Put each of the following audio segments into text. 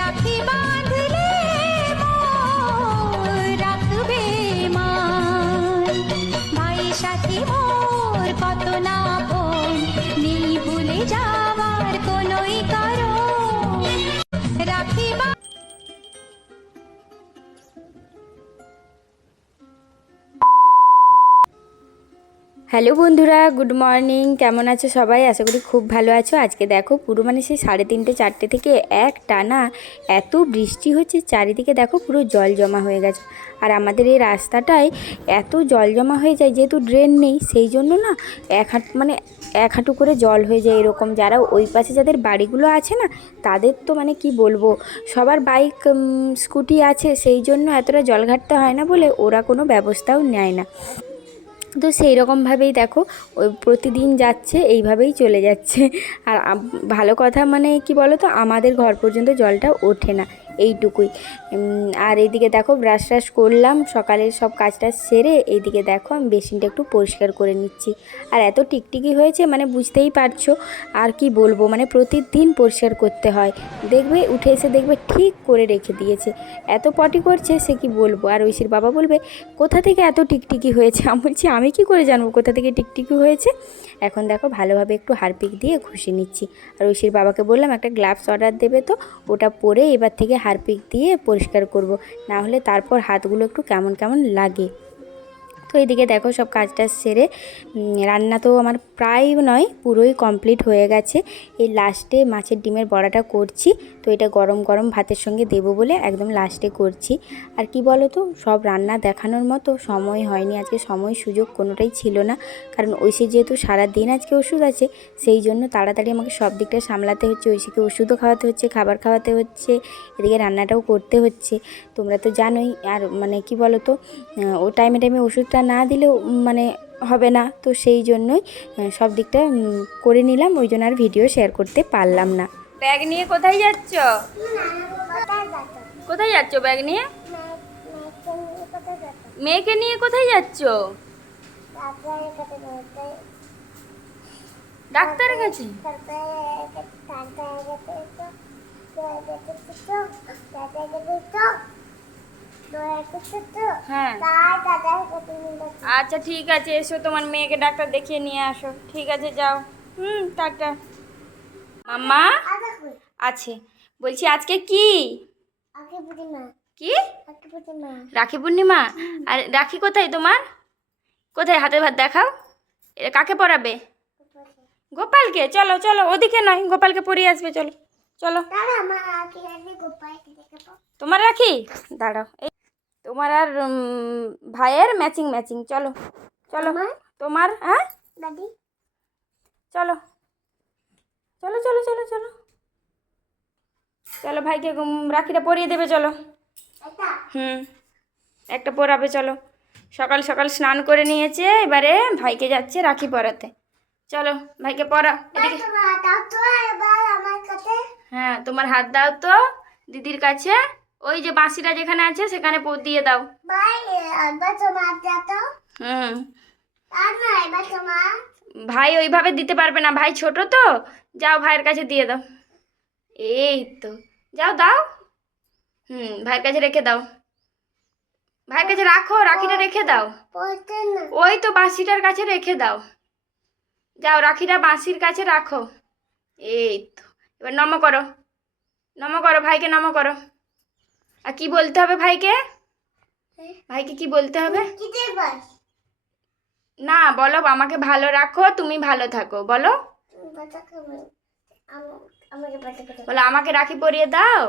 রাখি বাঁধলে মোর রাখবে মান, ভাই সাথী মোর কত না আপন, নেই ভুলে যাওয়ার কোনোই কারণ। রাখি হ্যালো বন্ধুরা, গুড মর্নিং। কেমন আছো সবাই? আশা করি খুব ভালো আছো। আজকে দেখো পুরো মানে সেই 3:30 4টে থেকে এক টানা এত বৃষ্টি হচ্ছে, চারিদিকে দেখো পুরো জল জমা হয়ে গেছে। আর আমাদের এই রাস্তাটায় এত জল জমা হয়ে যায়, যেহেতু ড্রেন নেই সেই জন্য না এক হাঁটু করে জল হয়ে যায় এরকম। যারা ওই পাশে যাদের বাড়িগুলো আছে না, তাদের তো মানে কি বলবো, সবার বাইক স্কুটি আছে, সেই জন্য এতটা জল ঘাটতে হয় না বলে ওরা কোনো ব্যবস্থাও নেয় না। তো সেই রকমভাবেই দেখো ওই প্রতিদিন যাচ্ছে, এইভাবেই চলে যাচ্ছে। আর ভালো কথা মানে কি বলো তো, আমাদের ঘর পর্যন্ত জলটা ওঠে না, এইটুকুই। আর এইদিকে দেখো ব্রাশ ট্রাশ করলাম, সকালের সব কাজটা সেরে এইদিকে দেখো আমি বেসিনটা একটু পরিষ্কার করে নিচ্ছি। আর এত টিকটিকি হয়েছে মানে বুঝতেই পারছো। আর কি বলবো, মানে প্রতিদিন পরিষ্কার করতে হয়। দেখবে উঠে এসে দেখবে ঠিক করে রেখে দিয়েছে, এত পটি করছে সে কি বলবো। আর ঐশীর বাবা বলবে কোথা থেকে এত টিকটিকি হয়েছে। আমি বলছি আমি কি করে জানবো কোথা থেকে টিকটিকি হয়েছে। এখন দেখো ভালোভাবে একটু হারপিক দিয়ে ঘষে নিচ্ছি। আর ঐশীর বাবাকে বললাম একটা গ্লাভস অর্ডার দেবে, তো ওটা পরে এবার থেকে হারপিক দিয়ে পরিষ্কার করব, না হলে তারপর হাতগুলো একটু কেমন কেমন লাগে। তো এইদিকে দেখো সব কাজটা সেরে রান্না তো আমার প্রায় নয় পুরোই কমপ্লিট হয়ে গেছে। এই লাস্টে মাছের ডিমের বড়াটা করছি, তো এটা গরম গরম ভাতের সঙ্গে দেবো বলে একদম লাস্টে করছি। আর কি বলো তো, সব রান্না দেখানোর মতো সময় হয়নি আজকে, সময় সুযোগ কোনোটাই ছিল না। কারণ ঐশী যেহেতু সারাদিন আজকে ওষুধ আছে, সেই জন্য তাড়াতাড়ি আমাকে সব দিকটা সামলাতে হচ্ছে। ঐশীকে ওষুধও খাওয়াতে হচ্ছে, খাবার খাওয়াতে হচ্ছে, এদিকে রান্নাটাও করতে হচ্ছে। তোমরা তো জানোই। আর মানে কি বলো তো, ও টাইমে টাইমে ওষুধটা না দিলেও মানে হবে না, তো সেই জন্যই সব দিকটা করে নিলাম, ওই জন্য আর ভিডিও শেয়ার করতে পারলাম না। ব্যাগ নিয়ে কোথায় যাচ্ছ? কোথায় যাচ্ছ ব্যাগ নিয়ে? মেয়েকে নিয়ে কোথায় যাচ্ছ? ডাক্তারের কাছে? হ্যাঁ আচ্ছা ঠিক আছে, এসো তোমার মেয়েকে ডাক্তার দেখিয়ে নিয়ে আসো। ঠিক আছে যাও। টাটা। মাম্মা আছে। বলছি আজকে কি কি রাখি পূর্ণিমা? আর রাখি কোথায় তোমার? কোথায় হাতে ভাত দেখাও। এটা কাকে পরাবে? গোপালকে। চলো চলো, ওদিকে নয়, গোপালকে পরিয়ে আসবে। চলো চলো। তোমার রাখি দাঁড়াও, এই তোমার আর ভাইয়ের ম্যাচিং ম্যাচিং। চলো চলো তোমার। হ্যাঁ চলো চলো চলো চলো চলো চলো, ভাইকে রাখিটা পরিয়ে দেবে। চলো। একটা পরাবে। চলো, সকাল সকাল স্নান করে নিয়েছে, এবারে ভাইকে যাচ্ছে রাখি পরাতে। চলো ভাইকে পরা। এদিকে হ্যাঁ, তোমার হাত দাও তো দিদির কাছে, ওই যে বাঁশিটা যেখানে আছে সেখানে দিয়ে দাও। ভাই ওইভাবে দিতে পারবে না, ভাই ছোট তো। যাও ভাইয়ের কাছে দিয়ে দাও। এই তো যাও, দাও। ভাইয়ের কাছে রেখে দাও। ভাইয়ের কাছে রাখো, রাখিটা রেখে দাও। ওই তো বাঁশিটার কাছে রেখে দাও। যাও, রাখিটা বাঁশির কাছে রাখো। এই তো, এবার নম করো, নম করো, ভাইকে নম করো। আর কি বলতে হবে ভাইকে? ভাইকে কি বলতে হবে? না বলো, আমাকে ভালো রাখো, তুমি ভালো থাকো, বলো। বলো আমাকে রাখি পরিয়ে দাও।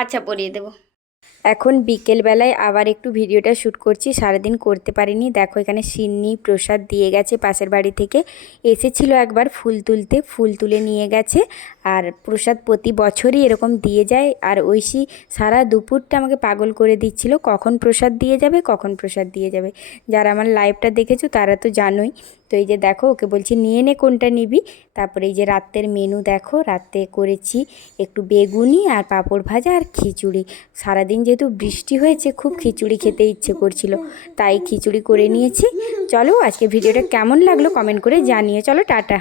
আচ্ছা পরিয়ে দেবো। এখন বিকেলবেলায় আবার একটু ভিডিওটা শ্যুট করছি, সারাদিন করতে পারিনি। দেখো এখানে সিন্নি প্রসাদ দিয়ে গেছে, পাশের বাড়ি থেকে এসেছিল একবার ফুল তুলতে, ফুল তুলে নিয়ে গেছে। আর প্রসাদ প্রতি বছরই এরকম দিয়ে যায়। আর ঐশী সারা দুপুরটা আমাকে পাগল করে দিচ্ছিল, কখন প্রসাদ দিয়ে যাবে, কখন প্রসাদ দিয়ে যাবে। যারা আমার লাইভটা দেখেছো তারা তো জানোই। তো এই যে দেখো ওকে বলছি নিয়ে নে, কোনটা নিবি। তারপরে এই যে রাতের মেনু দেখো, রাতে করেছি একটু বেগুনি আর পাঁপড় ভাজা আর খিচুড়ি। সারাদিন যেহেতু বৃষ্টি হয়েছে, খুব খিচুড়ি খেতে ইচ্ছে করছিল, তাই খিচুড়ি করে নিয়েছি। চলো আজকে ভিডিওটা কেমন লাগলো কমেন্ট করে জানিও। চলো টাটা।